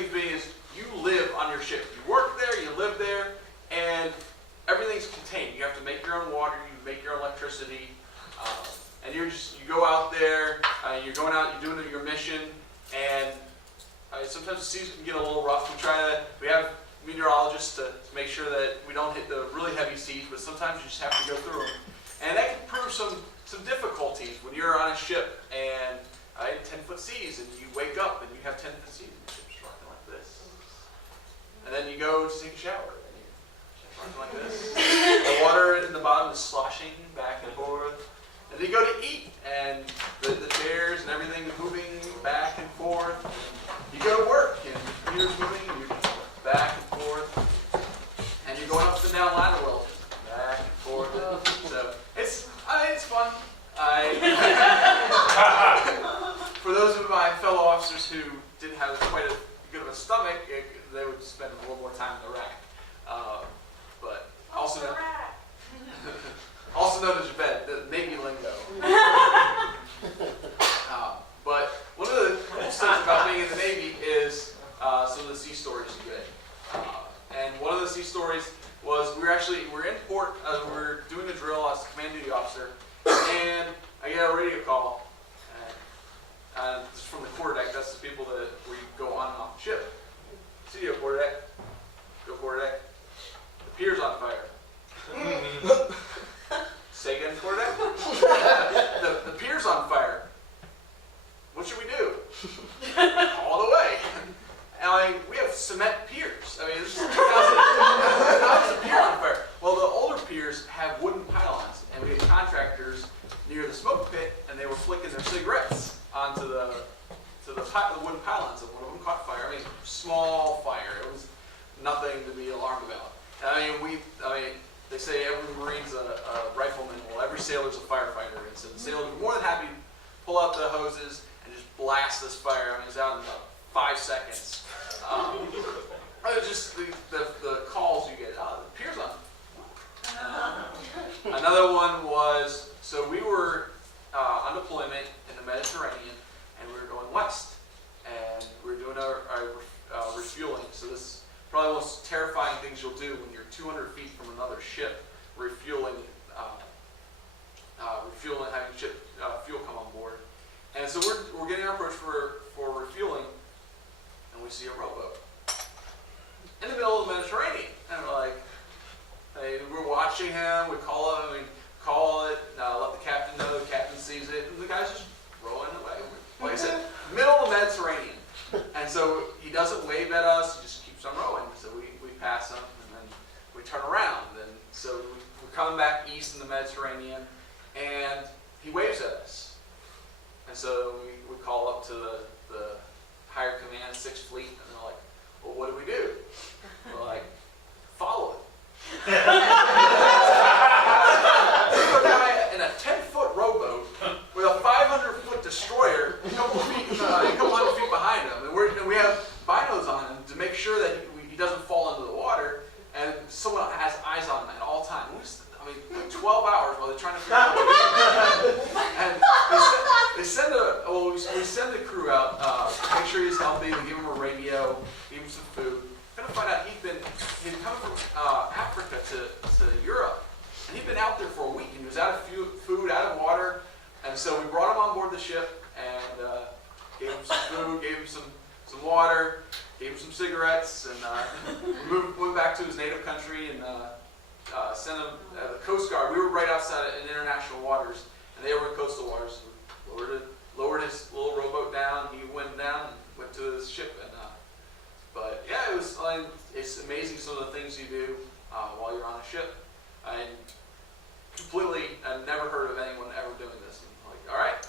things being is you live on your ship. You work there, you live there, and everything's contained. You have to make your own water, you make your own electricity, and you go out there, you're going out, you're doing your mission, and sometimes the seas can get a little rough. We have meteorologists to make sure that we don't hit the really heavy seas, but sometimes you just have to go through them. And that can prove some difficulties when you're on a ship and in 10-foot seas, and you wake up and you have 10-foot seas and the ship's rocking like this. And then you go to take a shower and you're rocking like this. The water in the bottom is sloshing back and forth. And then you go to eat, and the chairs and everything is moving back and forth. You go to work, and the computer's moving, and you're back and forth. And you're going up and down ladder wells, back and forth. So it's fun. For those of my fellow officers who didn't have quite a good of a stomach, they would spend a little more time in the rack. But also known as your bed, the Navy lingo. But one of the cool things about being in the Navy is some of the sea stories you get. And one of the sea stories was we're in port, we're doing a drill as a command duty officer, and I get a radio call. And this is from the quarterdeck. That's the people where you go on and off the ship. Studio quarterdeck. Go quarterdeck. The pier's on fire. Say again, quarterdeck. The pier's on fire. What should we do? All the way. And we have cement piers. This is 2000. How is a pier on fire? Well, the older piers have wooden pylons, and we had contractors near the smoke pit, and they were flicking their cigarettes onto the wooden pylons, and one of them caught fire. Small fire. It was nothing to be alarmed about. They say every Marine's a rifleman. Well, every sailor's a firefighter, and so the sailors were more than happy to pull out the hoses and just blast this fire. It was out in about 5 seconds. It was just the calls you get. The pier's on. Another one was, so we were on deployment in the Mediterranean, and we were going west, and we were doing our refueling. So this is probably the most terrifying things you'll do when you're 200 feet from another ship, refueling, having ship fuel come on board. And so we're getting our approach for refueling, and we see a rowboat in the middle of the Mediterranean, and we're like, we're watching him. We call it, let the captain know. The captain sees it, and the guy's just rowing away. Like I said, middle of the Mediterranean, and so he doesn't wave at us. He just keeps on rowing. So we pass him, and then we turn around, and so we're coming back east in the Mediterranean, and he waves at us. And so we call up to the higher command, 6th Fleet, and they're like, well, what do we do? We're like, follow it. So we're guy in a 10-foot rowboat with a 500-foot destroyer a couple hundred feet behind him, and we have binos on him to make sure that he doesn't fall into the water, and someone has eyes on him at all times. 12 hours while they're trying to figure out what to do. And we send the crew out, make sure he's healthy, we give him a radio, give him some food. Kind of find out he'd come from Africa to Europe, and he'd been out there for a week, and he was out of food, out of water, and so we brought him on board the ship and gave him some food, gave him some water, gave him some cigarettes, and went back to his native country and sent him the Coast Guard. We were right outside in international waters, and they were in coastal waters. Lowered his little rowboat down. He went down and went to his ship. But yeah, it's amazing some of the things you do while you're on a ship. I've never heard of anyone ever doing this. I'm like, all right.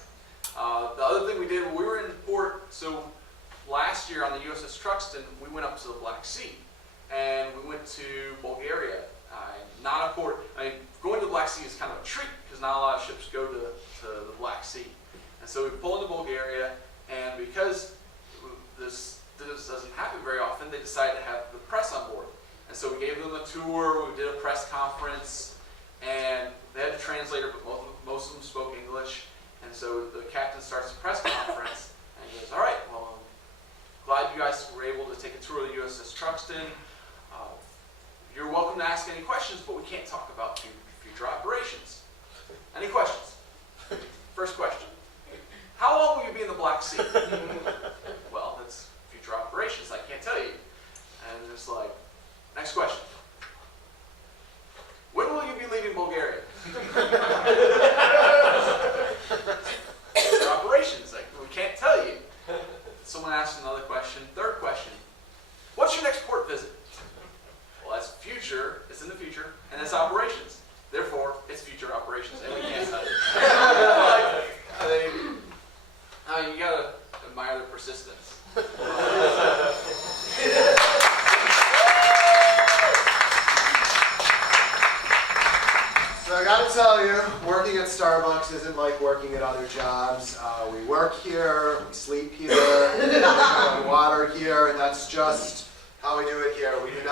The other thing we did when we were in port, so last year on the USS Truxtun, we went up to the Black Sea, and we went to Bulgaria. Not a port. Going to the Black Sea is kind of a treat because not a lot of ships go to the Black Sea. And so we pull into Bulgaria, and because this doesn't happen very often, they decided to have the press on board. And so we gave them a tour, we did a press conference, and they had a translator, but most of them spoke English. And so the captain starts the press conference, and he goes, all right, well, I'm glad you guys were able to take tour of the USS Truxtun. You're welcome to ask any questions, but we can't talk about future operations. Any questions? First question. How long will you be in the Black Sea? Well, that's future operations. I can't tell you. And it's like, next question. When will you be leaving Bulgaria? Future operations. Like, we can't tell you. Someone asked another question. Third question. What's your next port visit? Well, that's future. It's in the future, and it's operations. Therefore, it's future operations, and we can't tell you. I mean, you gotta admire their persistence. So I gotta tell you, working at Starbucks isn't like working at other jobs. We work here, we sleep here, we drink water here, and that's just how we do it here. We do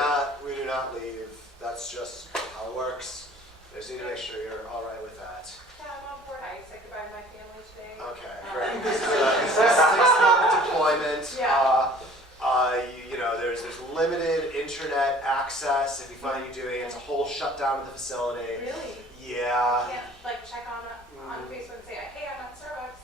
not leave. That's just how it works. I just need to make sure you're all right with that. Yeah, I'm on board. I said goodbye to my family today. Okay, great. This is a 6-month deployment. Yeah. You know, there's limited internet access. If you find you doing it, it's a whole shutdown of the facility. Really? Yeah. You can't like check on Facebook and say, hey, I'm at Starbucks.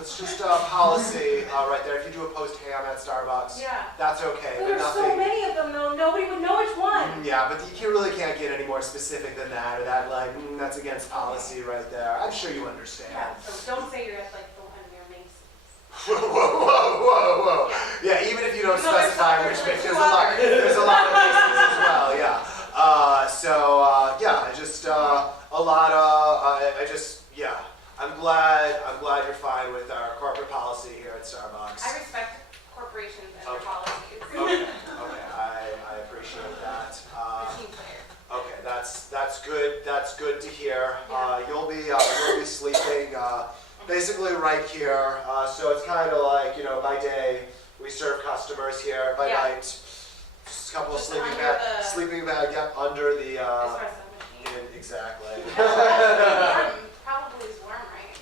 It's just a policy right there. If you do a post, hey, I'm at Starbucks, Yeah. that's okay. Well, there's so many of them though, nobody would know which one. Yeah, but you really can't get any more specific than that, or that like, that's against policy right there. I'm sure you understand. Yeah, so don't say you're at like the one near Macy's. Whoa. Yeah, even if you don't specify which Macy's, there's a lot of Macy's as well, yeah. Yeah, just a lot of, yeah. I'm glad you're fine with our corporate policy here at Starbucks. I respect corporations and their Okay. policies. Okay, I appreciate that. The team player. Okay, that's good. That's good to hear. Yeah. You'll be sleeping basically right here. So it's kind of like, you know, by day we serve customers here. By Yeah. night, just a couple Just of under sleeping bag. Yep, under the. Espresso machine. Exactly. Probably is warm, right?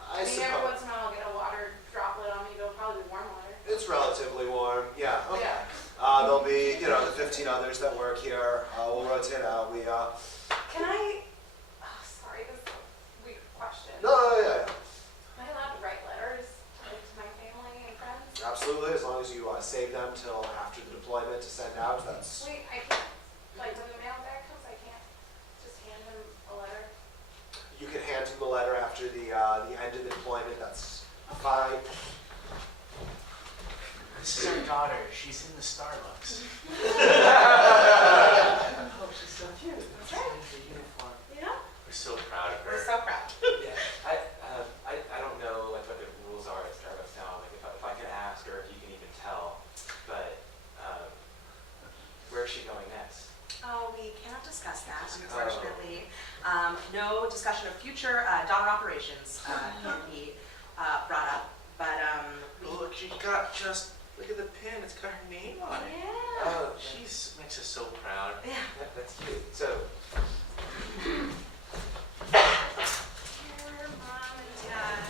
I I mean, every suppose once in a while I'll get a water droplet on me. It'll probably be warm water. it's relatively warm. Yeah. Okay. Yeah. There'll be, you know, the 15 others that work here. We'll rotate out. Can I? Oh, sorry, this is a weird question. No, yeah. Am I allowed to write letters like, to my family and friends? Absolutely, as long as you save them till after the deployment to send out. That's Wait, I can't. Like when the mail bag comes, I can't just hand them a letter. you can hand him the letter after the end of the deployment. That's fine. This is our daughter. She's in the Starbucks. Oh, she's so cute. That's right. The uniform. Yeah. We're so proud of her. We're so proud. Yeah, I don't know like what the rules are at Starbucks now. Like if I can ask or if you can even tell, but where is she going next? Oh, we cannot discuss that, unfortunately. No discussion of future daughter operations can be brought up, but Look, she got look at the pin. It's got her name on it. Yeah. Oh, She makes us so proud. yeah. that's cute. So Dear Mom and Dad.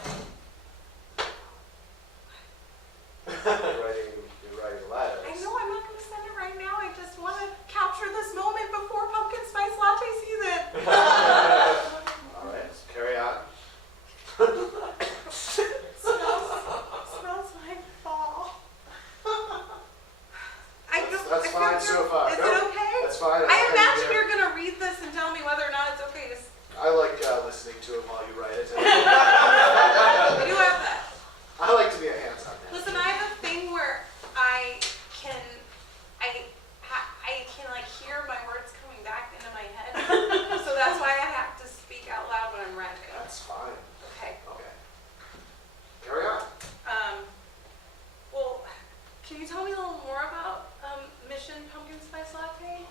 You're writing letters. I know I'm not going to send it right now. I just want to capture this moment before pumpkin spice latte season. All right, let's carry on. Smells like fall. That's fine so far. Is Nope, it okay? That's fine. I imagine you're going to read this and tell me whether or not it's okay to. I like listening to it while you write it. I do have that. I like to be a hands-on man. Listen, I have a thing where I can like hear my words coming back into my head. So that's why I have to speak out loud when I'm writing. That's fine. Okay. Okay. Carry on. Well, can you tell me a little more about Mission Pumpkin Spice Latte?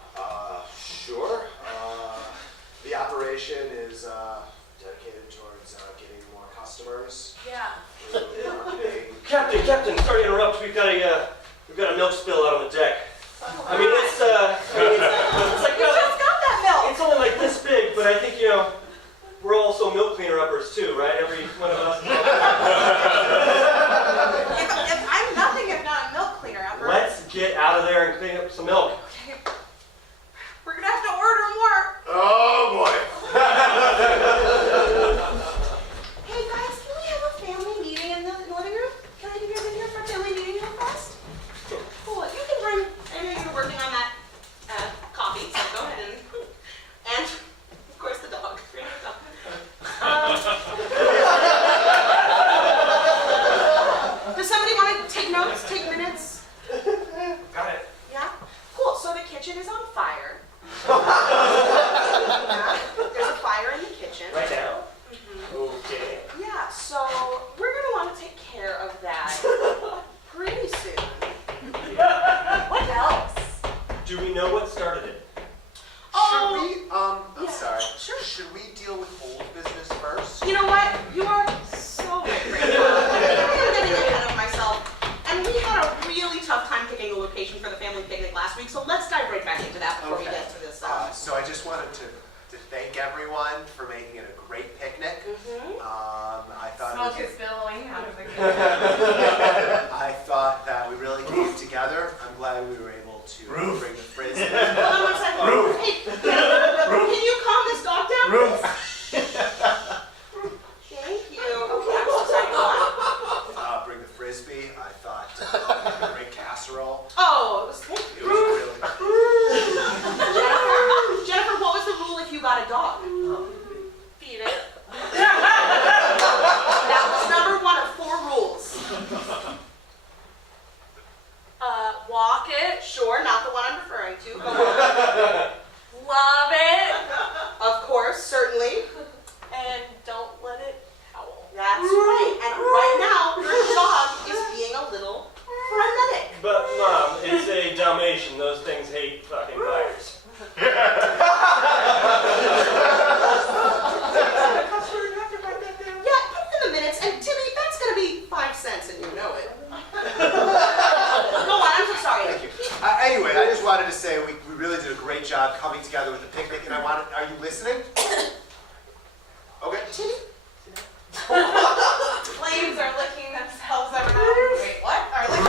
Sure. The operation is dedicated towards getting more customers. Yeah. through marketing. Captain, sorry to interrupt. We've got a milk spill out on the deck. I mean, it's like You just got that milk! it's only like this big, but I think we're also milk cleaner uppers too, right? Every one of us. If I'm nothing if not a milk cleaner upper. Let's get out of and clean up some milk. Okay. We're gonna have to order more. Oh boy. Hey guys, can we have a family meeting in the living room? Can I have you guys in here for a family meeting real fast? Cool. You can bring. I know you're working on that coffee, so go ahead and of course the dog. Bring the dog. Does somebody want to take notes? Take minutes? Got it. Yeah? Cool. So the kitchen is on fire. Yeah, there's a fire in the kitchen. Right now? Mhm. Okay. Yeah, so we're going to want to take care of that pretty soon. What else? Do we know what started it? Oh, Should we, I'm yeah, sorry. sure. Should we deal with old business first? You know what? You are so right right now. I'm getting ahead of myself. And we had a really tough time picking a location for the family picnic last week, so let's dive right back into that before we Okay. get to this. So I just wanted to thank everyone for making it a great picnic. I thought Smoke it is billowing out of the was, I thought that we really came together. I'm glad we were able to bring the frisbee. Hold on one second. Hey, Jennifer, can you calm this dog down? Thank you. Okay, I'm so sorry. Go on. Bring the frisbee. I thought great casserole. Oh, it was thank It you. was really Jennifer, what was the rule if you got a dog? feed it. That was number 1 of 4 rules. Walk it. Sure, not the one I'm referring to. Go on. Love it. Of course, certainly. And don't let it howl. That's right. And right now, your dog is being a little frenetic. But Mom, it's a Dalmatian. Those things hate fucking fires. Yeah, put it in the minutes, and Timmy, that's gonna be 5 cents, and you know it. Go on, I'm so sorry. Thank you. Anyway, I just wanted to say we really did a great job coming together with the picnic, and are you listening? Okay. Timmy? Flames are licking themselves every now. Wait, what? Are licking?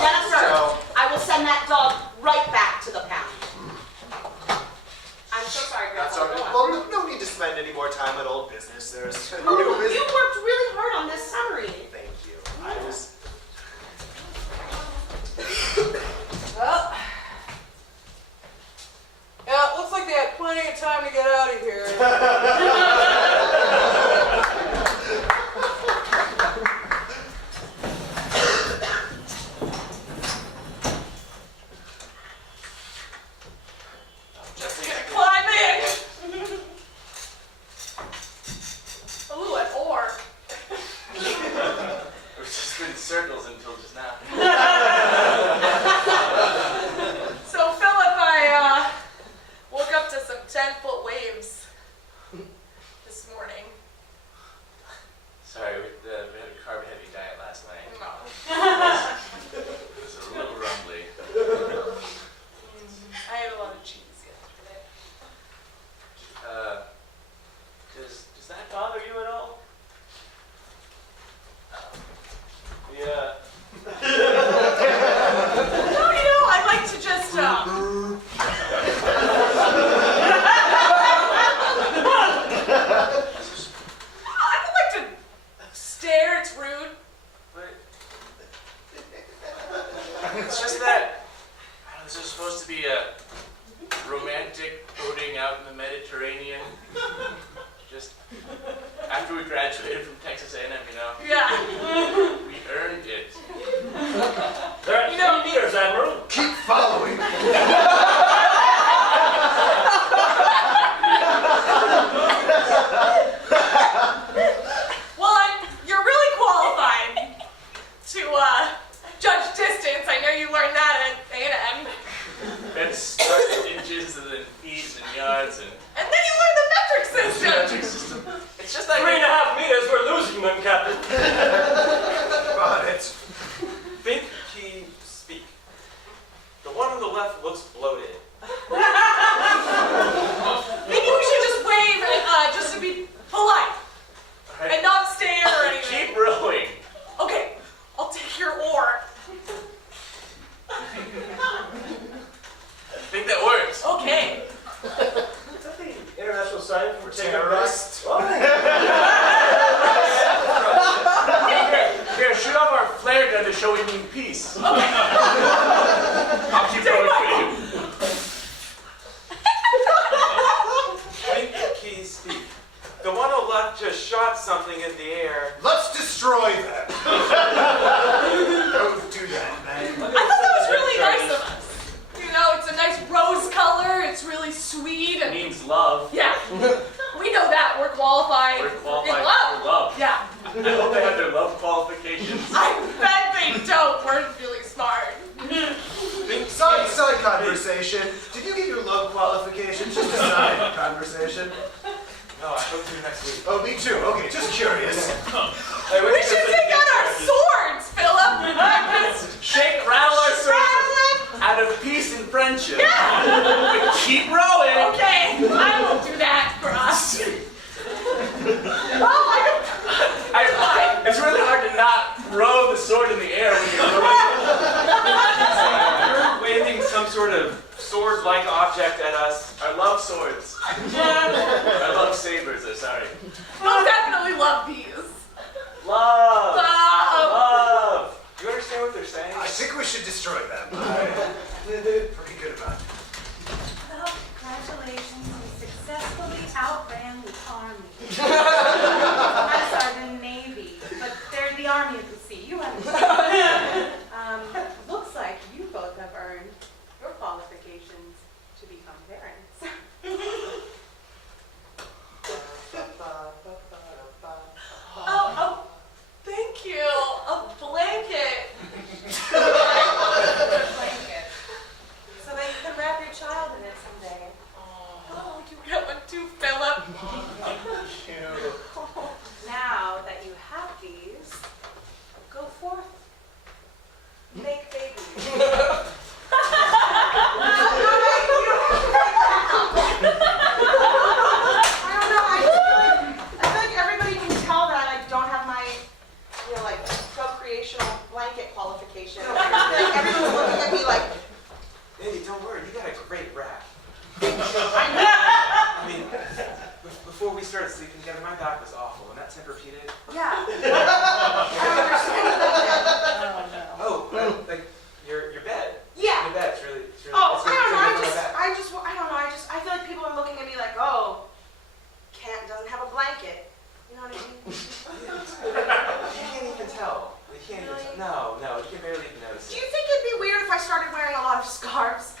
Jennifer, So- I will send that dog right back to the pound. I'm so sorry, Grandpa. That's all right. Go on. Well, no need to spend any more time at old business. There's Oh, new you business. worked really hard on this summary. Thank you. I was. Well, show we mean peace. I'll keep going for you. Think the keys, Steve. The one on the left just shot something in the air. Let's destroy them. Don't do that, man. I thought that was really nice of us. You know, it's a nice rose color. It's really sweet. It And means love. yeah, we know that. We're qualified. We're qualified in love. for love. Yeah. I hope they have their love qualifications. I bet they don't. We're really smart. Side conversation. Did you get your love qualification? Just a side conversation. No, I hope to next week. Oh, me too. Okay, just curious. Hey, We should take out our swords, Philip. Shake, rattle our swords out of peace and friendship. Keep rowing. Okay, I will do that for us. It's really hard to not throw the sword in the air when you're rowing. You're waving some sort of sword-like object at us. I love swords. I love sabers, sorry. We'll definitely love these. Love! Love. Love! You understand what they're saying? I think we should destroy them. Pretty good about it. Well, congratulations, you successfully outran the Army. I'm sorry, the Navy, but they're the Army of the Sea, you understand. Looks like you both have earned your qualifications to become parents. Oh, thank you. A blanket. Blanket. So that you can wrap your child in it someday. Oh, you got one too, Philip. Now that you have these, go forth. Make babies. I feel like everybody can tell that I don't have my, like, procreational blanket qualification. I feel like everyone's looking at me like, Andy, don't worry. You got a great rap. I I mean, before we started sleeping together, my back was awful, and that Tempur-Pedic. yeah. Oh, like your bed. Yeah. Your bed's really, it's really. Oh, it's I don't know. really good for my back. I don't know. I feel like people are looking at me like, oh, doesn't have a blanket. You know what I mean? You can't even tell. You can't even tell. No, you can barely even notice Do it. you think it'd be weird if I started wearing a lot of scarves?